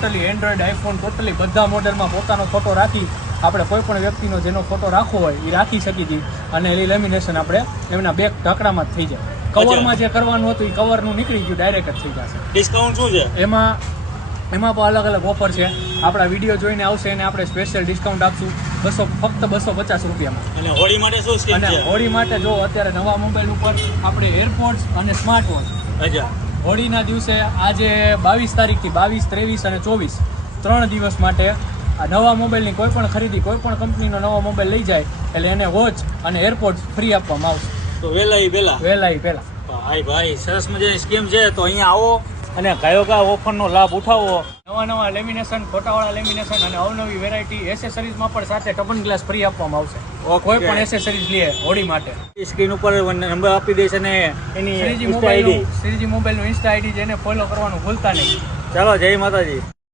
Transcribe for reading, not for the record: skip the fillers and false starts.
Totally Android iPhone totally બધા મોડેલમાં પોતાનો ફોટો રાખી આપણે કોઈ પણ વ્યક્તિનો જેનો ફોટો રાખવો હોય એ રાખી શકીએ છીએ અને એની લેમિનેશન આપણે એમના બેક ઢાંકણામાં જ થઈ જાય. કવરમાં જે કરવાનું હતું એ કવરનું નીકળી ગયું, ડાયરેક્ટ જ થઈ જશે. ડિસ્કાઉન્ટ શું છે એમાં પણ અલગ અલગ ઓફર છે. આપણા વિડીયો જોઈને આવશે એને આપણે સ્પેશિયલ ડિસ્કાઉન્ટ આપશું ફક્ત 250 રૂપિયામાં. અને હોળી માટે શું સ્કીમ છે? અને હોળી માટે જો અત્યારે નવા મોબાઈલ ઉપર આપણે એરપોડ્સ અને સ્માર્ટ વોચ. અચ્છા. હોળીના દિવસે આજે 22 તારીખથી 22, 23 અને 24 3 દિવસ માટે આ નવા મોબાઈલની કોઈ પણ ખરીદી કોઈ પણ કંપનીનો નવો મોબાઈલ લઈ જાય એટલે એને વોચ અને એરપોડ્સ ફ્રી આપવામાં આવશે. તો વહેલા પહેલા ભાઈ સરસ મજાની સ્કીમ છે. તો અહીંયા આવો અને કયો ઓફરનો લાભ ઉઠાવો. નવા લેમિનેશન, ફોટાવાળા લેમિનેશન અને અવનવી વેરાયટી એસેસરીઝમાં પણ સાથે ટબન ગ્લાસ ફ્રી આપવામાં આવશે. કોઈ પણ એસેસરીઝ લે હોળી માટે. સ્ક્રીન ઉપર નંબર આપી દઈશ અને એની શ્રીજી મોબાઈલનું ઇન્સ્ટા આઈડી જેને ફોલો કરવાનું ભૂલતા નહીં. ચાલો, જય માતાજી.